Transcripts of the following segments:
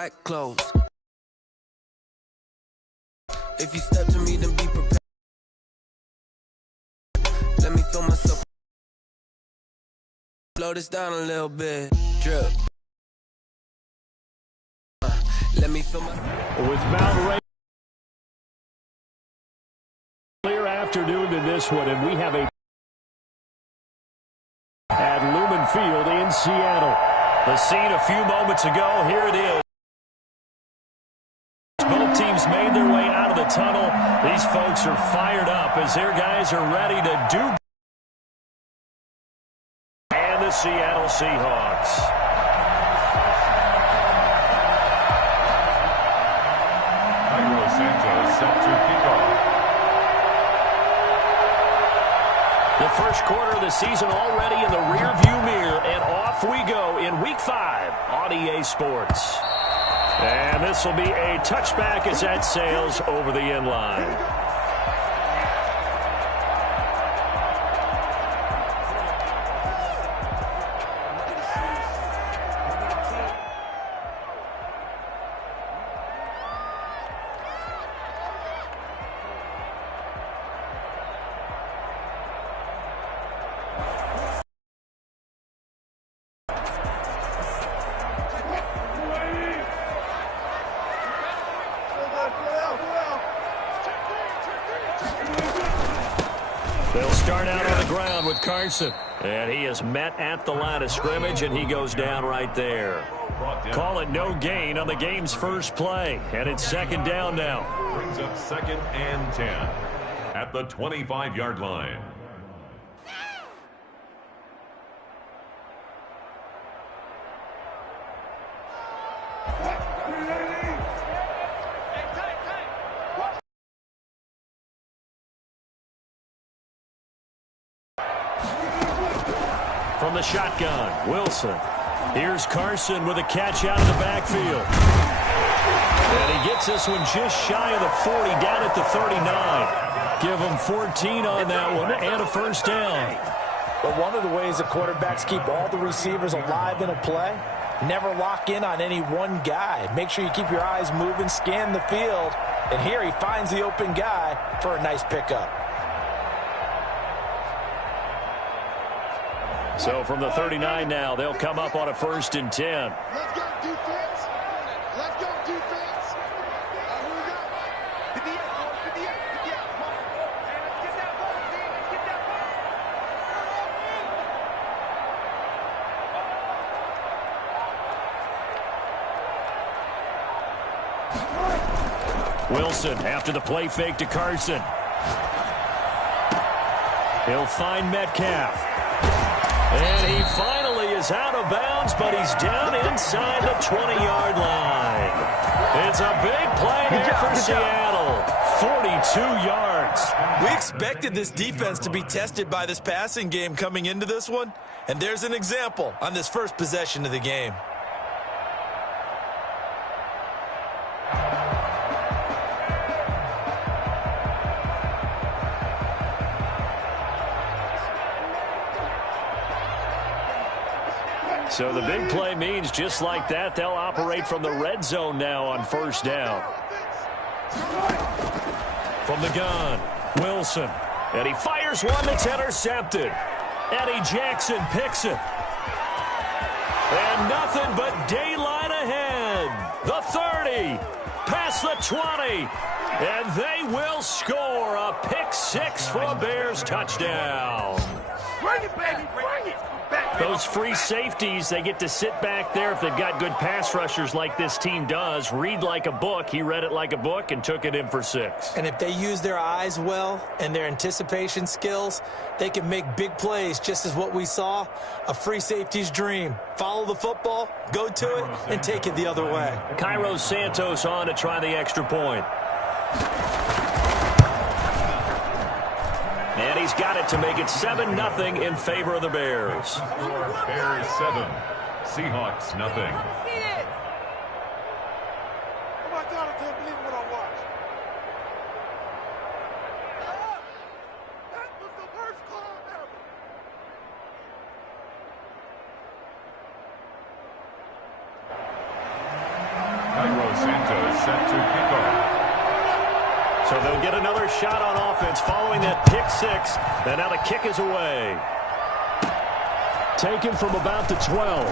like clothes. If you step to me, then be prepared. Let me feel myself. Slow this down a little bit. Drip. Let me feel myself. With Mount Ray. Clear afternoon in this one, and we have a at Lumen Field in Seattle. The scene a few moments ago, here it is. Both teams made their way out of the tunnel. These folks are fired up as their guys are ready to do. And the Seattle Seahawks. Cairo Santos set to kick off. The first quarter of the season already in the rearview mirror, and off we go in Week 5 on EA Sports. And this will be a touchback as that sails over the end line. They'll start out on the ground with Carson. And he is met at the line of scrimmage, and he goes down right there. Call it no gain on the game's first play. And it's second down now. Brings up 2nd and 10 at the 25-yard line. From the shotgun, Wilson. Here's Carson with a catch out of the backfield. And he gets this one just shy of the 40, down at the 39. Give him 14 on that one and a first down. But one of the ways the quarterbacks keep all the receivers alive in a play, never lock in on any one guy. Make sure you keep your eyes moving, scan the field. And here he finds the open guy for a nice pickup. So from the 39 now, they'll come up on a 1st and 10. Let's go, defense. Let's go, defense. Here we go. Get the out, boys. Get the out. Get the out. Come on. Hey, let's get that ball, team. Let's get that ball. Wilson after the play fake to Carson. He'll find Metcalf. And he finally is out of bounds, but he's down inside the 20-yard line. It's a big play there for Seattle. 42 yards. We expected this defense to be tested by this passing game coming into this one, and there's an example on this first possession of the game. So the big play means just like that, they'll operate from the red zone now on 1st down. From the gun, Wilson. And he fires one that's intercepted. Eddie Jackson picks it. And nothing but daylight ahead. The 30, past the 20. And they will score a pick 6 for a Bears touchdown. Bring it, baby. Bring it. Those free safeties, they get to sit back there if they've got good pass rushers like this team does. Read like a book. He read it like a book and took it in for 6. And if they use their eyes well and their anticipation skills, they can make big plays, just as what we saw, a free safety's dream. Follow the football, go to it, and take it the other way. Cairo Santos on to try the extra point. And he's got it to make it 7-0 in favor of the Bears. Bears 7, Seahawks nothing. Oh, my God, I can't believe what I watched. That was the worst call ever. Cairo Santos set to kick off. So they'll get another shot on offense following that pick six. And now the kick is away. Taken from about the 12.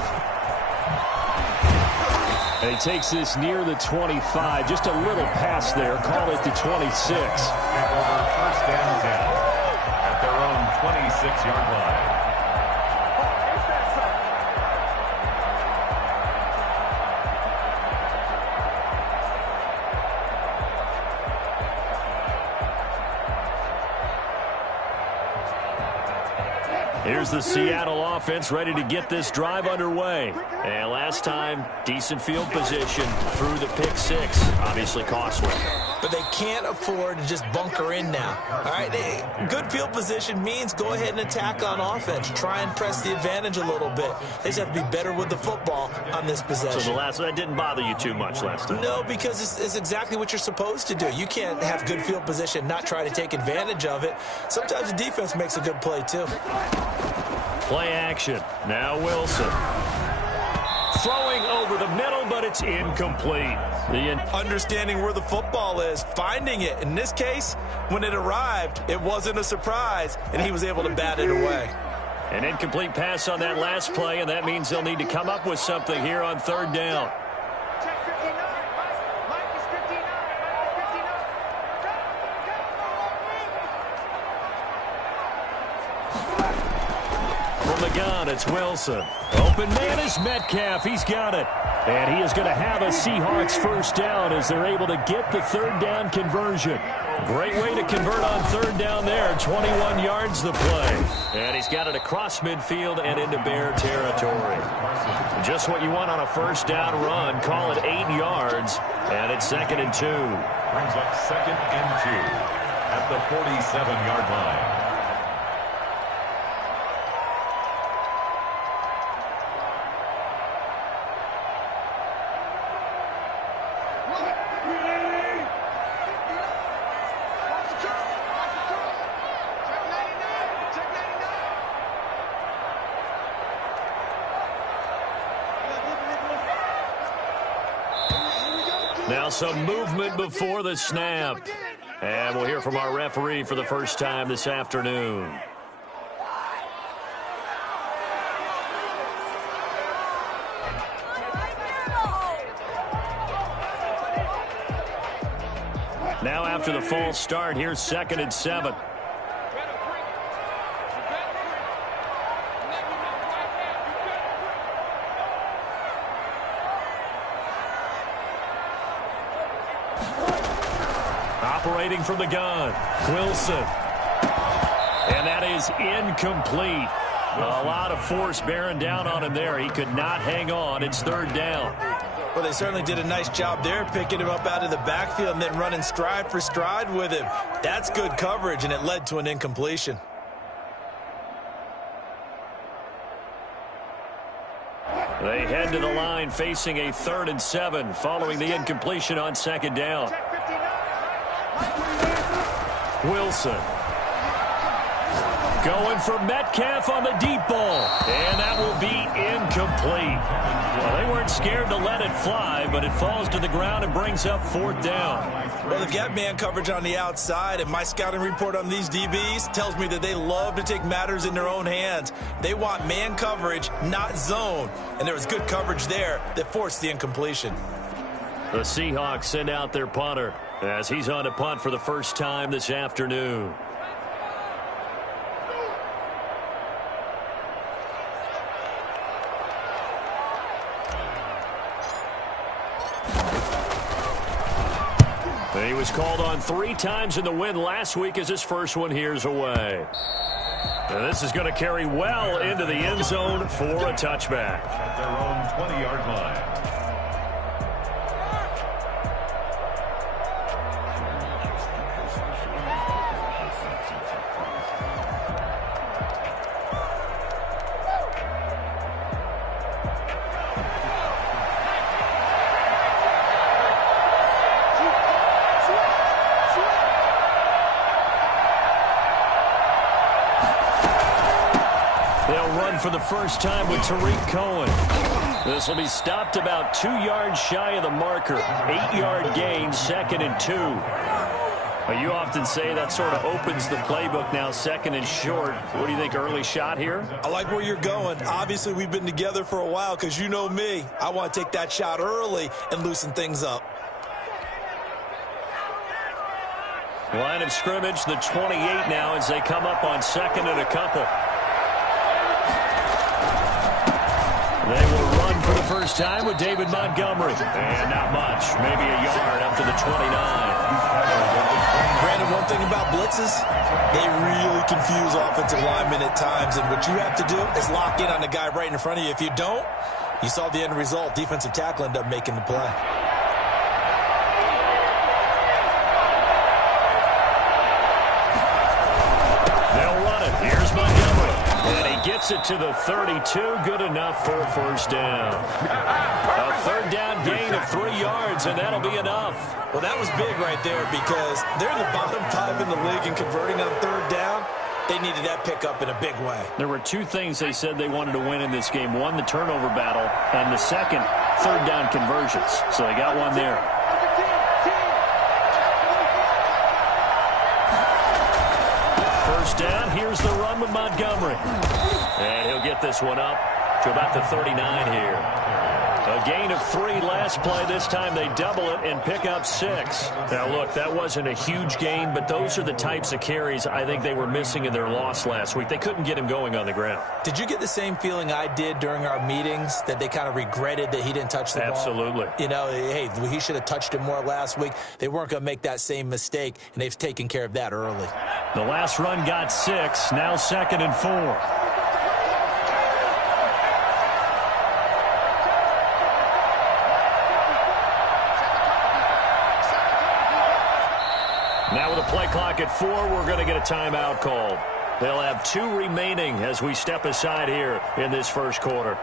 And he takes this near the 25. Just a little pass there. Call it the 26. Kick over first and 10 at their own 26-yard line. Here's the Seattle offense ready to get this drive underway. And last time, decent field position through the pick six. Obviously costly. But they can't afford to just bunker in now. All right, good field position means go ahead and attack on offense. Try and press the advantage a little bit. They just have to be better with the football on this possession. So that didn't bother you too much last time? No, because it's exactly what you're supposed to do. You can't have good field position, not try to take advantage of it. Sometimes the defense makes a good play, too. Play action. Now Wilson. Throwing over the middle, but it's incomplete. Understanding where the football is, finding it. In this case, when it arrived, it wasn't a surprise, and he was able to bat it away. An incomplete pass on that last play, and that means they'll need to come up with something here on third down. Check 59. Mike is 59. From the gun, it's Wilson. Open man is Metcalf. He's got it. And he is going to have a Seahawks first down as they're able to get the third down conversion. Great way to convert on third down there. 21 yards the play. And he's got it across midfield and into Bear territory. Just what you want on a first down run. Call it 8 yards. And it's 2nd and 2. Brings up 2nd and 2 at the 47-yard line. Now some movement before the snap. And we'll hear from our referee for the first time this afternoon. Now after the false start, here's 2nd and 7. Operating from the gun, Wilson. And that is incomplete. A lot of force bearing down on him there. He could not hang on. It's third down. Well, they certainly did a nice job there, picking him up out of the backfield and then running stride for stride with him. That's good coverage, and it led to an incompletion. They head to the line facing a 3rd and 7 following the incompletion on 2nd down. Wilson. Going for Metcalf on the deep ball. And that will be incomplete. Well, they weren't scared to let it fly, but it falls to the ground and brings up 4th down. Well, they've got man coverage on the outside, and my scouting report on these DBs tells me that they love to take matters in their own hands. They want man coverage, not zone. And there was good coverage there that forced the incompletion. The Seahawks send out their punter as he's on to punt for the first time this afternoon. He was called on 3 times in the win last week as his first one here's away. And this is going to carry well into the end zone for a touchback. At their own 20-yard line. For the first time with Tariq Cohen. This will be stopped about 2 yards shy of the marker. 8-yard gain, 2nd and 2. Well, you often say that sort of opens the playbook now, 2nd and short. What do you think, early shot here? I like where you're going. Obviously, we've been together for a while because you know me. I want to take that shot early and loosen things up. Line of scrimmage, the 28 now as they come up on 2nd and a couple. They will run for the first time with David Montgomery. And not much, maybe a yard up to the 29. Brandon, one thing about blitzes, they really confuse offensive linemen at times. And what you have to do is lock in on the guy right in front of you. If you don't, you saw the end result. Defensive tackle ended up making the play. Here's Montgomery, and he gets it to the 32. Good enough for a first down. A 3rd down gain of 3 yards, and that'll be enough. Well, that was big right there because they're in the bottom 5 in the league and converting on 3rd down. They needed that pickup in a big way. There were 2 things they said they wanted to win in this game. One, the turnover battle, and the second, 3rd down conversions. So they got one there. First down, here's the run with Montgomery. And he'll get this one up to about the 39 here. A gain of 3 last play. This time they double it and pick up 6. Now, look, that wasn't a huge gain, but those are the types of carries I think they were missing in their loss last week. They couldn't get him going on the ground. Did you get the same feeling I did during our meetings, that they kind of regretted that he didn't touch the ball? Absolutely. You know, hey, he should have touched it more last week. They weren't going to make that same mistake, and they've taken care of that early. The last run got 6. Now 2nd and 4. Now with a play clock at 4, we're going to get a timeout called. They'll have 2 remaining as we step aside here in this first quarter.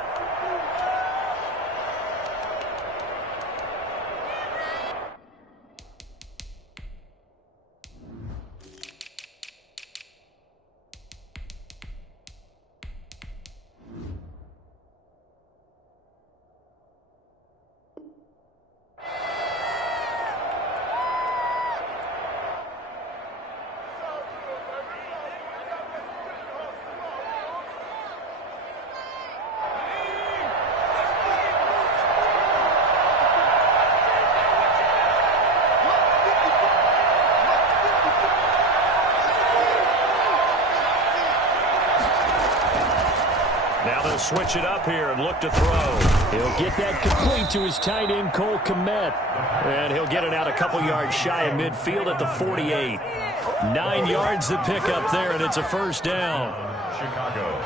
Switch it up here and look to throw. He'll get that complete to his tight end, Cole Kmet. And he'll get it out a couple yards shy of midfield at the 48. 9 yards to pick up there, and it's a first down. Chicago.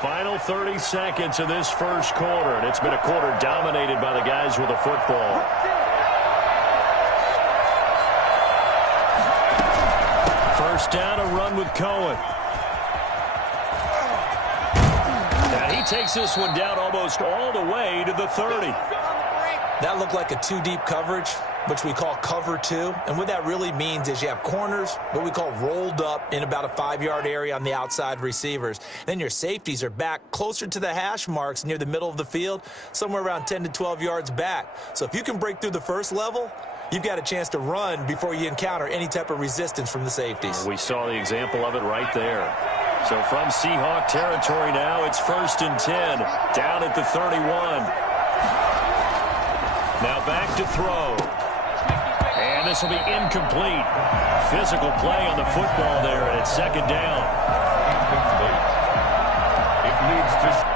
Final 30 seconds of this first quarter, and it's been a quarter dominated by the guys with the football. First down, a run with Cohen. And he takes this one down almost all the way to the 30. That looked like a 2-deep coverage, which we call cover 2. And what that really means is you have corners, what we call rolled up in about a 5-yard area on the outside receivers. Then your safeties are back closer to the hash marks near the middle of the field, somewhere around 10 to 12 yards back. So if you can break through the first level, you've got a chance to run before you encounter any type of resistance from the safeties. We saw the example of it right there. So from Seahawk territory now, it's 1st and 10, down at the 31. Now back to throw. And this will be incomplete. Physical play on the football there, and it's 2nd down. It leads to...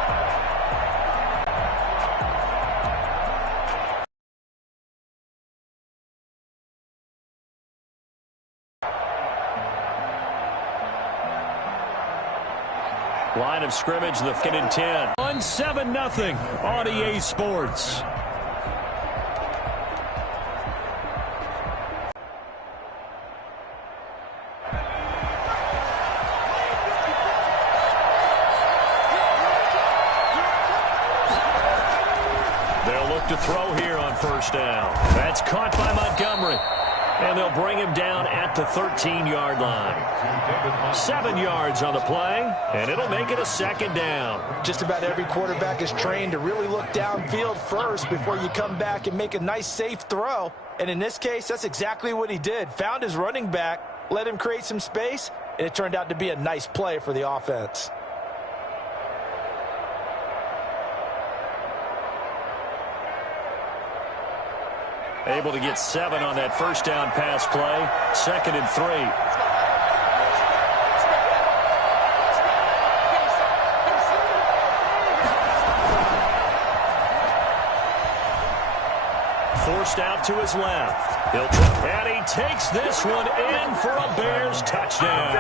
Line of scrimmage, the 2nd and 10. On 7-0 on EA Sports. They'll look to throw here on first down. That's caught by Montgomery. And they'll bring him down at the 13-yard line. 7 yards on the play, and it'll make it a second down. Just about every quarterback is trained to really look downfield first before you come back and make a nice, safe throw. And in this case, that's exactly what he did. Found his running back, let him create some space, and it turned out to be a nice play for the offense. Able to get 7 on that first down pass play. 2nd and 3. Forced out to his left. And he takes this one in for a Bears touchdown.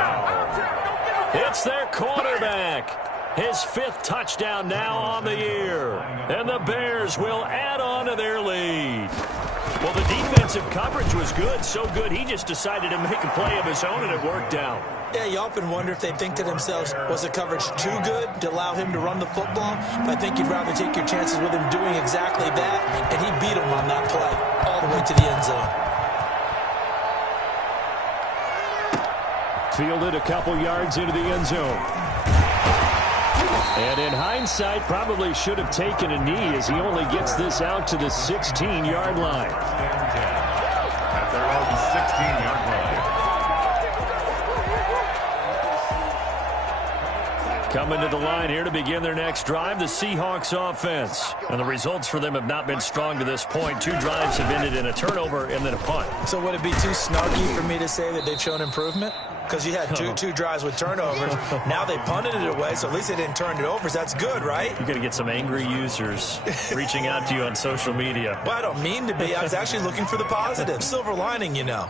It's their quarterback. His 5th touchdown now on the year. And the Bears will add on to their lead. Well, the defensive coverage was good, so good he just decided to make a play of his own, and it worked out. Yeah, you often wonder if they think to themselves, was the coverage too good to allow him to run the football? But I think you'd rather take your chances with him doing exactly that, and he beat him on that play all the way to the end zone. Fielded a couple yards into the end zone. And in hindsight, probably should have taken a knee as he only gets this out to the 16-yard line. At their own 16-yard line. Coming to the line here to begin their next drive, the Seahawks offense. And the results for them have not been strong to this point. 2 drives have ended in a turnover and then a punt. So would it be too snarky for me to say that they've shown improvement? Because you had two drives with turnovers. Now they punted it away, so at least they didn't turn it over. So that's good, right? You're going to get some angry users reaching out to you on social media. Well, I don't mean to be. I was actually looking for the positive. Silver lining, you know.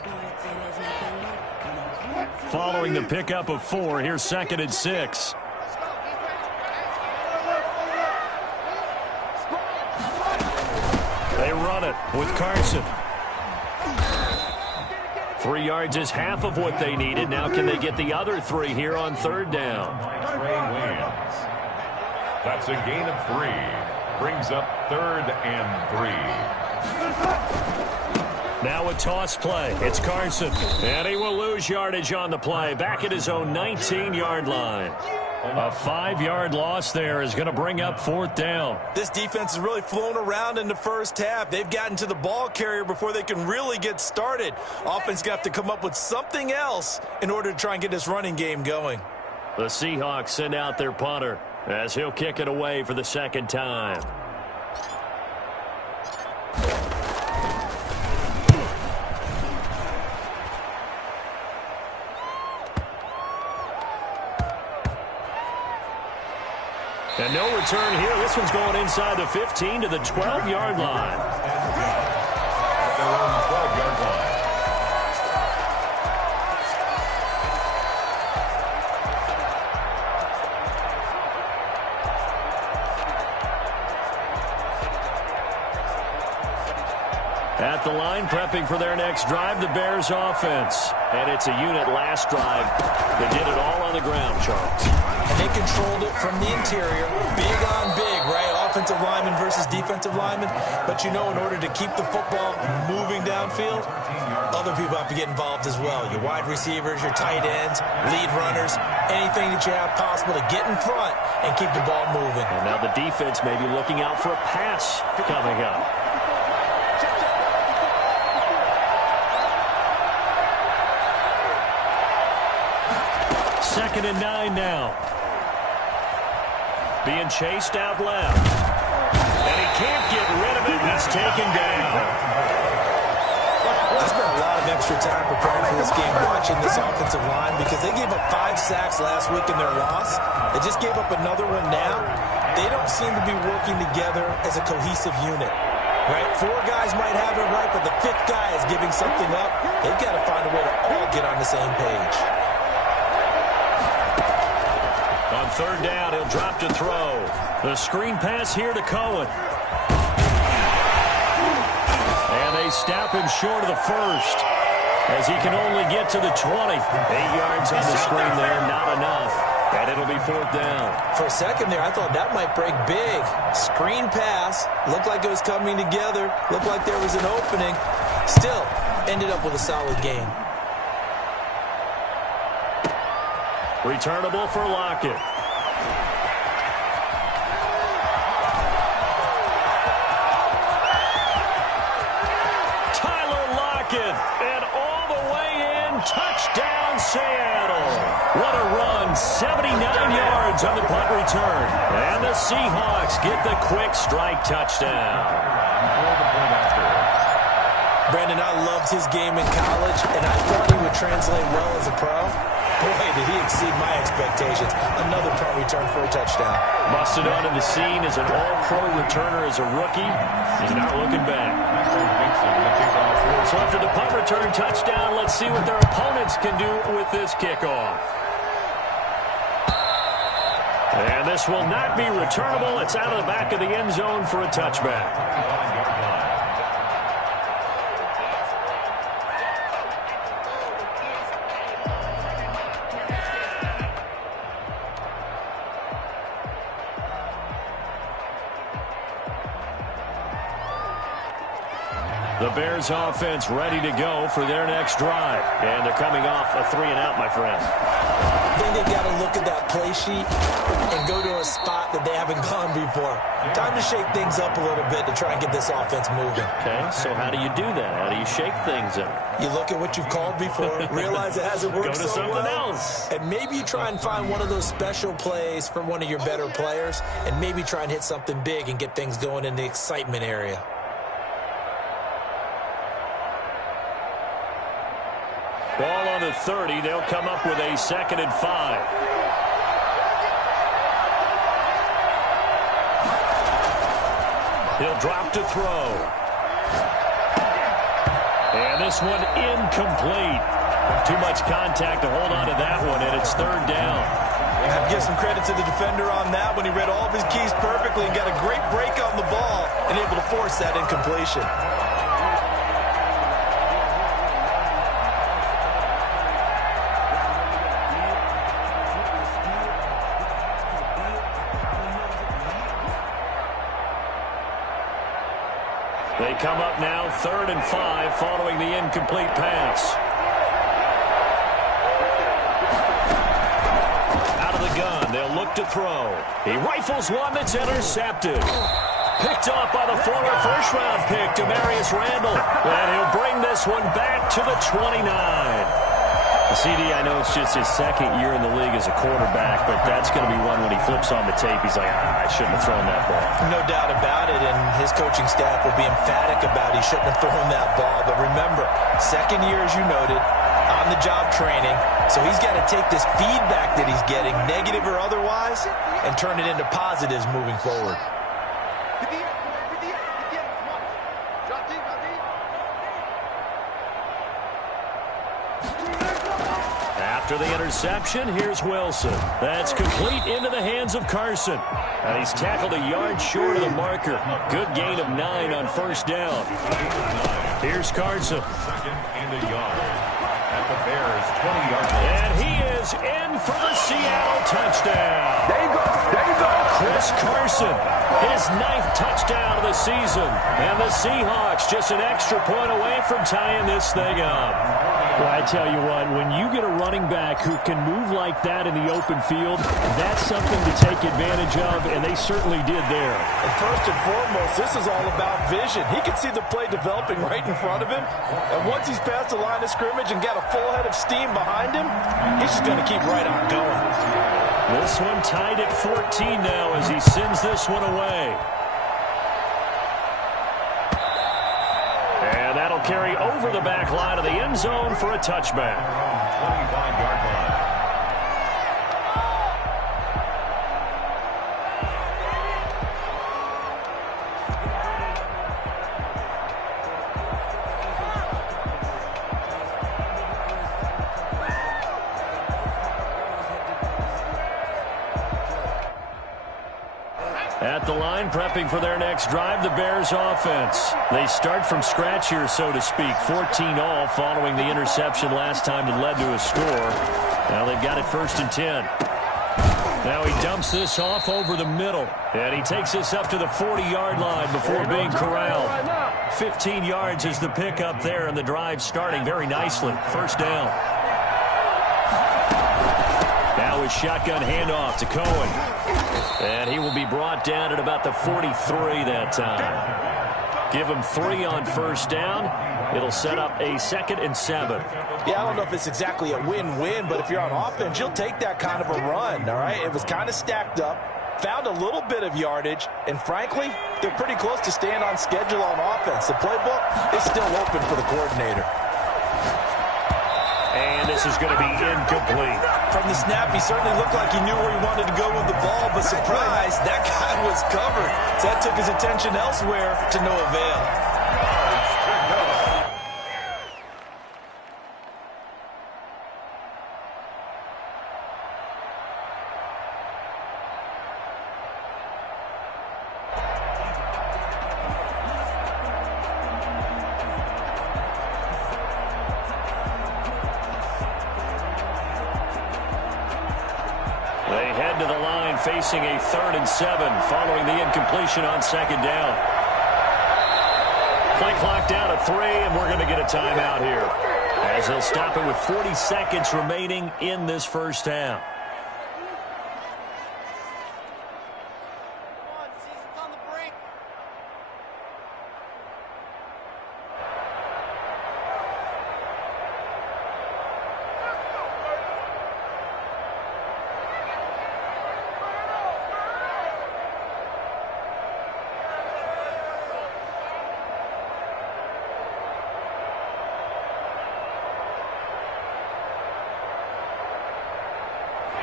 Following the pickup of 4, here's 2nd and 6. They run it with Carson. 3 yards is half of what they needed. Now can they get the other 3 here on 3rd down? Trey Williams. That's a gain of 3. Brings up 3rd and 3. Now a toss play. It's Carson. And he will lose yardage on the play. Back at his own 19-yard line. A 5-yard loss there is going to bring up 4th down. This defense has really flown around in the first half. They've gotten to the ball carrier before they can really get started. Offense going to have to come up with something else in order to try and get this running game going. The Seahawks send out their punter as he'll kick it away for the 2nd time. And no return here. This one's going inside the 15 to the 12-yard line. At their own 12-yard line. At the line, prepping for their next drive, the Bears offense. And it's a unit last drive that did it all on the ground, Charles. And they controlled it from the interior. Big on big, right? Offensive lineman versus defensive lineman. But you know, in order to keep the football moving downfield, other people have to get involved as well. Your wide receivers, your tight ends, lead runners, anything that you have possible to get in front and keep the ball moving. And now the defense may be looking out for a pass coming up. Second and 9 now. Being chased out left. And he can't get rid of it. He's taken down. I spent a lot of extra time preparing for this game, watching this offensive line, because they gave up 5 sacks last week in their loss. They just gave up another one now. They don't seem to be working together as a cohesive unit. Right? 4 guys might have it right, but the 5th guy is giving something up. They've got to find a way to all get on the same page. On 3rd down, he'll drop to throw. The screen pass here to Cohen. And they stop him short of the 1st as he can only get to the 20. 8 yards on the screen there, not enough. And it'll be 4th down. For a second there, I thought that might break big. Screen pass. Looked like it was coming together. Looked like there was an opening. Still, ended up with a solid game. Returnable for Lockett. Tyler Lockett, and all the way in, touchdown Seattle. What a run, 79 yards on the punt return. And the Seahawks get the quick strike touchdown. Brandon, I loved his game in college, and I thought he would translate well as a pro. Boy, did he exceed my expectations. Another punt return for a touchdown. Busted onto the scene as an all-pro returner as a rookie. He's not looking back. So after the punt return touchdown, let's see what their opponents can do with this kickoff. And this will not be returnable. It's out of the back of the end zone for a touchback. The Bears offense ready to go for their next drive. And they're coming off a 3-and-out, my friend. I think they've got to look at that play sheet and go to a spot that they haven't gone before. Time to shake things up a little bit to try and get this offense moving. Okay, so how do you do that? How do you shake things up? You look at what you've called before, realize it hasn't worked Go to so something well, else. and maybe you try and find one of those special plays from one of your better players, and maybe try and hit something big and get things going in the excitement area. Ball on the 30. They'll come up with a 2nd and 5. He'll drop to throw. And this one incomplete. Too much contact to hold on to that one, and it's 3rd down. I'd give some credit to the defender on that when he read all of his keys perfectly and got a great break on the ball and able to force that incompletion. They come up now 3rd and 5 following the incomplete pass. Out of the gun, they'll look to throw. He rifles one that's intercepted. Picked off by the former first-round pick, Demarius Randall. And he'll bring this one back to the 29. CD, I know it's just his 2nd year in the league as a quarterback, but that's going to be one when he flips on the tape. He's like, I shouldn't have thrown that ball. No doubt about it, and his coaching staff will be emphatic about he shouldn't have thrown that ball. But remember, 2nd year, as you noted, on-the-job training, so he's got to take this feedback that he's getting, negative or otherwise, and turn it into positives moving forward. After the interception, here's Wilson. That's complete into the hands of Carson. And he's tackled a yard short of the marker. Good gain of 9 on 1st down. Here's Carson. 2nd and a yard at the Bears' 20-yard line. And he is in for the Seattle touchdown. There you go. There you go. Chris Carson, his 9th touchdown of the season. And the Seahawks just an extra point away from tying this thing up. Well, I tell you what, when you get a running back who can move like that in the open field, that's something to take advantage of, and they certainly did there. And first and foremost, this is all about vision. He can see the play developing right in front of him, and once he's past the line of scrimmage and got a full head of steam behind him, he's just going to keep right on going. This one tied at 14 now as he sends this one away. And that'll carry over the back line of the end zone for a touchback. 25-yard line. At the line, prepping for their next drive, the Bears offense. They start from scratch here, so to speak. 14-all following the interception last time that led to a score. Now they've got it 1st and 10. Now he dumps this off over the middle. And he takes this up to the 40-yard line before being corralled. 15 yards is the pickup there, and the drive starting very nicely. First down. Now his shotgun handoff to Cohen. And he will be brought down at about the 43 that time. Give him 3 on first down. It'll set up a 2nd and 7. Yeah, I don't know if it's exactly a win-win, but if you're on offense, you'll take that kind of a run, all right? It was kind of stacked up, found a little bit of yardage, and frankly, they're pretty close to staying on schedule on offense. The playbook is still open for the coordinator. And this is going to be incomplete. From the snap, he certainly looked like he knew where he wanted to go with the ball, but surprise, that guy was covered. So that took his attention elsewhere to no avail. They head to the line facing a 3rd and 7 following the incompletion on 2nd down. Play clock down to 3, and we're going to get a timeout here as they'll stop it with 40 seconds remaining in this first half.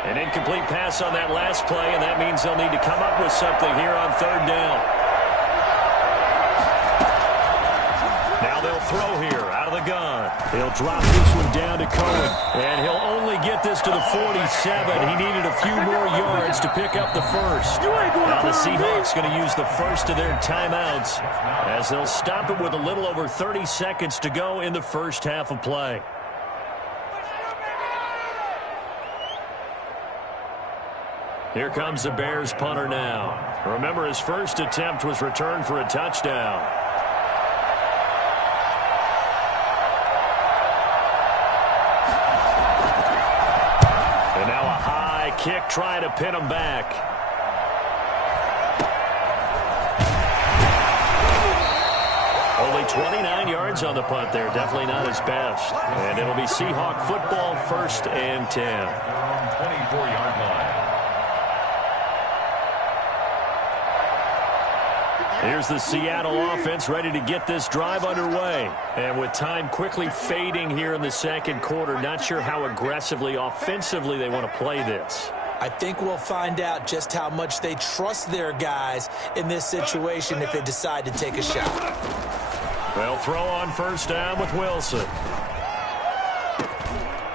An incomplete pass on that last play, and that means they'll need to come up with something here on 3rd down. Now they'll throw here out of the gun. He'll drop this one down to Cohen, and he'll only get this to the 47. He needed a few more yards to pick up the first. Now the Seahawks going to use the first of their timeouts as they'll stop it with a little over 30 seconds to go in the first half of play. Here comes the Bears punter now. Remember, his first attempt was returned for a touchdown. And now a high kick trying to pin him back. Only 29 yards on the punt there. Definitely not his best. And it'll be Seahawk football, 1st and 10. 24-yard line. Here's the Seattle offense ready to get this drive underway. And with time quickly fading here in the 2nd quarter, not sure how aggressively, offensively they want to play this. I think we'll find out just how much they trust their guys in this situation if they decide to take a shot. They'll throw on first down with Wilson.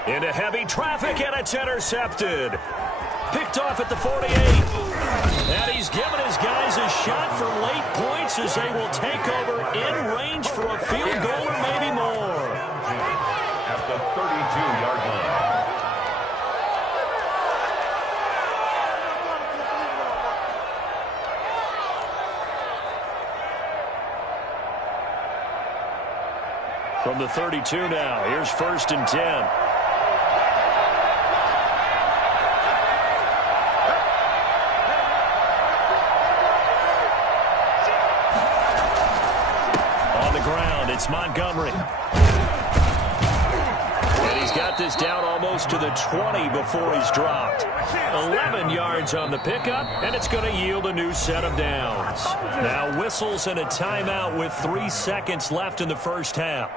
Into heavy traffic, and it's intercepted. Picked off at the 48. And he's given his guys a shot for late points as they will take over in range for a field goal or maybe more. At the 32-yard line. From the 32 now, here's 1st and 10. It's Montgomery. And he's got this down almost to the 20 before he's dropped. 11 yards on the pickup, and it's going to yield a new set of downs. Now whistles and a timeout with 3 seconds left in the first half.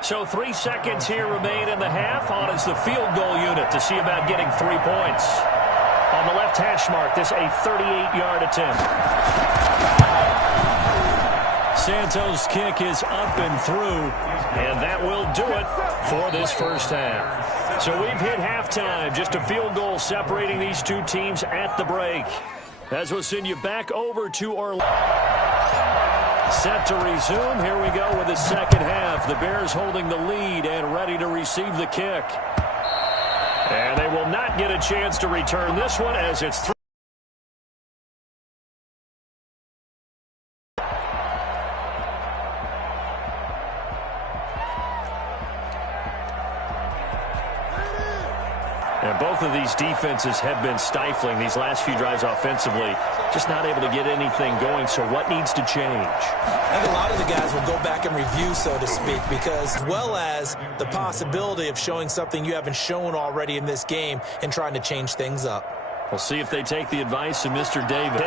So 3 seconds here remain in the half. On is the field goal unit to see about getting 3 points. On the left hash mark, this a 38-yard attempt. Santos' kick is up and through, and that will do it for this first half. So we've hit halftime, just a field goal separating these two teams at the break. As we'll send you back over to Orlando. Set to resume. Here we go with the second half. The Bears holding the lead and ready to receive the kick. And they will not get a chance to return this one as it's through. And both of these defenses have been stifling these last few drives offensively. Just not able to get anything going. So what needs to change? I think a lot of the guys will go back and review, so to speak, because as well as the possibility of showing something you haven't shown already in this game and trying to change things up. We'll see if they take the advice of Mr. David.